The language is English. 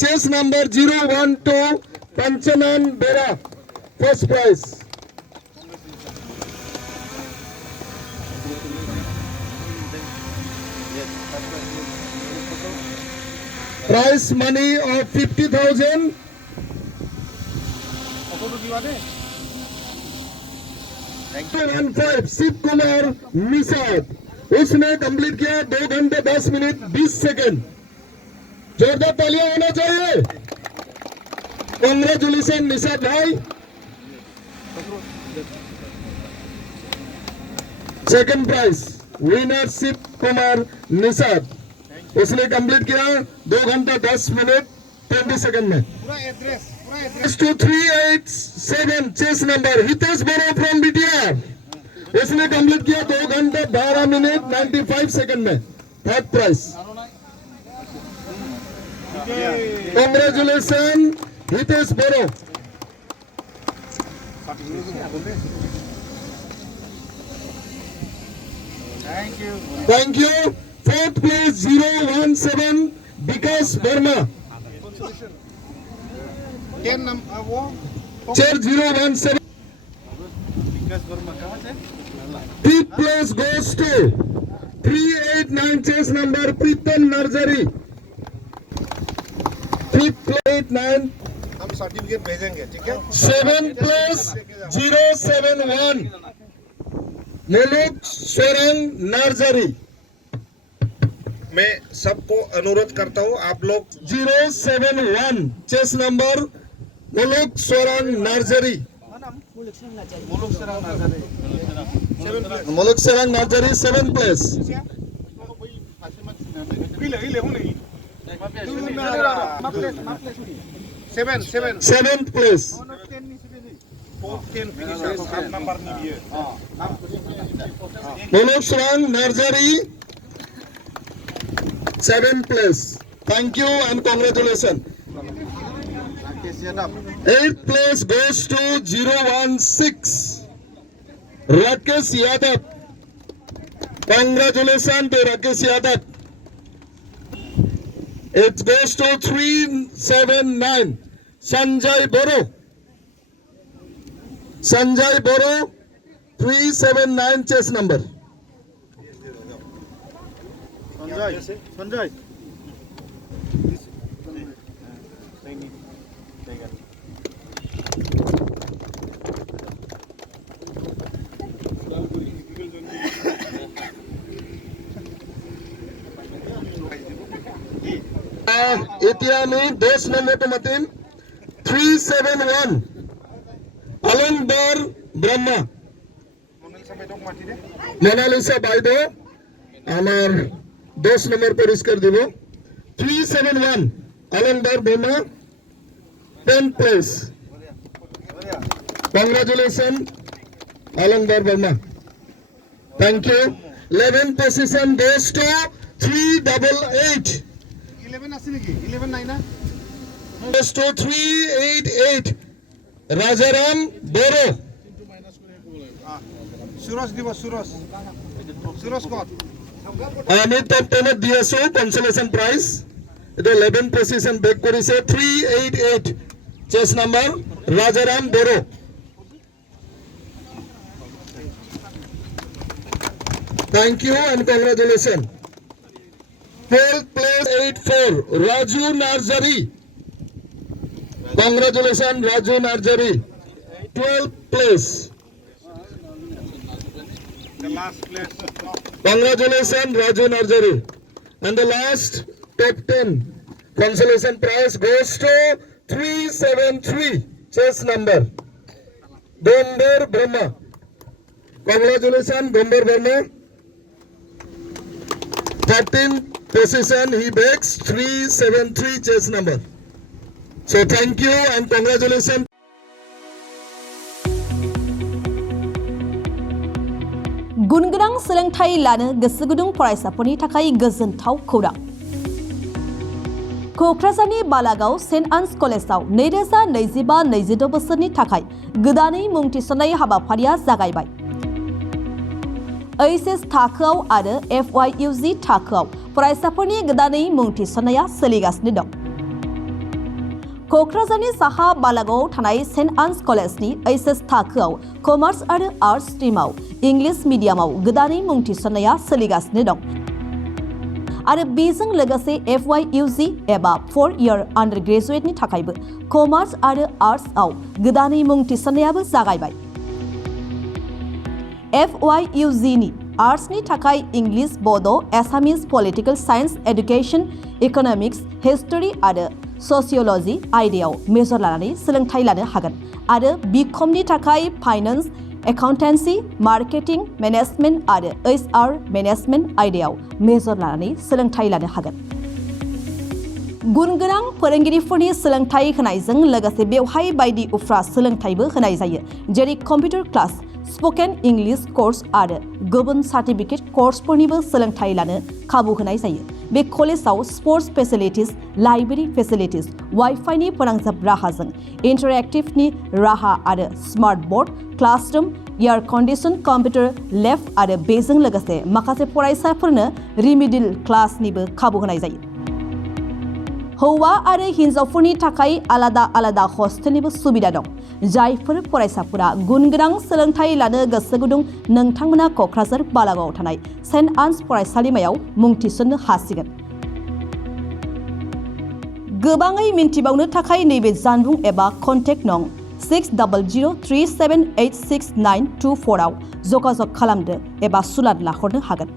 chase number 012 Panchanan Bera, first prize. Prize money of 50,000. And 5 Shiv Kumar Nishad, उसने complete किया 2 घंटे 10 minute 20 second. जोरदार तालियां होना चाहिए। कांग्रेचुलेशन निषाद भाई। Second prize winner Shiv Kumar Nishad, उसने कंप्लीट किया 2 घंटा 10 मिनट 20 सेकंड में। 2387 chest number Hitesh Boro from BTR, उसने कंप्लीट किया 2 घंटे 12 मिनट 95 सेकंड में। Third prize. Congratulation Hitesh Boro. Thank you. Fourth place 017 Vikas Verma, chair 017। Fifth place goes to 389 chase number Pritam Nursery, 389। हम सर्टिफिकेट भेजेंगे, ठीक है। 7th place 071 मुलुक सोरंग नर्सरी। मैं सबको अनुरोध करता हूँ, आप लोग 071 चेस नंबर मुलुक सोरंग नर्सरी, मुलुक सोरंग nursery 7th place। 7th place। मुलुक सोरंग nursery 7th place। Thank you and congratulations. 8th place goes to 016 Rakesh Yadav. Congratulations to Rakesh Yadav. It goes to 379 Sanjay Boro. Sanjay Boro 379 chess number. Sanjay এতিয়া আমি 10 নম্বৰটো মাতিম 371 অলংবাৰ Brahma. Mona Lisa বাইদেউ আমার 10 নম্বর পুরস্কার দিব। 371 অলংবাৰ Brahma 10th place। Congratulations অলংবাৰ Brahma. Thank you. 11th position goes to 388 11 আছে নাকি 11 নাই না goes to 388 Rajaram Boro। Suraj দিব সুরজ সুরজ কত আমি টপ 10 দি আছো কনসোলেশন প্রাইজ। এটা 11th পজিশন ব্রেক কৰিছে 388 chest number Rajaram Boro। Thank you and congratulations. 12th place 84 Raju Nursery. Congratulations Raju Nursery 12th place। the last place Congratulations Raju Nursery. And the last top 10 consolation prize goes to 373 chess number Gomber Brahma. Congratulations Gomber Brahma। 13th position he breaks 373 chess number. So thank you and congratulations. गुनगोनां सोलोंथाइ लानो गोसो गुदुं फरायसाफोरनि थाखाय गोजोनथाव खौरां। क'क्राझारनि बालागाव सेन्ट आन्स कलेजाव 2025-26 बोसोरनि थाखाय गोदानै मुं थिसननाय हाबाफारिया जागायबाय। एचएस थाखोआव आरो FYUG थाखोआव फरायसाफोरनि गोदानै मुं थिसननाया सोलिगासिनो दं। क'क्राझारनि साहा बालागावआव थानाय सेन्ट आन्स कलेजनि एचएस थाखोआव कमार्स आरो आर्ट्स स्ट्रीमाव इंलिश मिडियामाव गोदानै मुं थिसननाया सोलिगासिनो दं आरो बेजों लोगोसे FYUG एबा 4 इयार आन्डार ग्रेजुएटनि थाखायबो कमार्स आरो आर्ट्सआव गोदानै मुं थिसननायाबो जागायबाय। FYUG नि आर्ट्सनि थाखाय English, Bodo', Assamese, political science, education, economics, history आरो सशियोलॉजी आयदायाव मेजर लानानै सोलोंथाइ लानो हागोन आरो बिकमनि थाखाय फाइनेन्स, एकाउन्टेन्सि, मार्केटिं, मेनेजमेन्ट आरो HR मेनेजमेन्ट आयदायाव मेजर लानानै सोलोंथाइ लानो हागोन। गुनगोनां फोरोंगिरिफोरनि सोलोंथाइ होनायजों लोगोसे बेवहाय बायदि उफ्रा सोलोंथाइबो होनाय जायो, जेरै computer class, spoken English course आरो गुबुन सार्टिफिकेट कोर्सफोरनिबो सोलोंथाइ लानो खाबु होनाय जायो। बे कलेजाव स्पोर्ट्स फेसिलिटिज, लाइब्रेरी फेसिलिटिज, वाइफाइनि फोनांजाब राहाजों इन्टारेक्टिभनि राहा आरो smart board, classroom, air condition computer lab आरो बेजों लोगोसे माखासे फरायसाफोरनो रिमिडियल क्लासनिबो खाबु होनाय जायो। हौवा आरो हिन्जावफोरनि थाखाय आलादा आलादा हस्टेलनिबो सुबिदा दं। जायफोर फरायसाफोरा गुनगोनां सोलोंथाइ लानो गोसो गुदुं नोंथांमोना क'क्राझार बालागावआव थानाय सेन्ट आन्स फरायसालिमायाव मुं थिसननो हासिगोन। गोबाङै मिन्थिबावनो थाखाय नैबे जानबुं एबा कन्टेक्ट नं 6003786924 आव जगाजग खालामदो एबा सुलाद लाहरनो हागोन।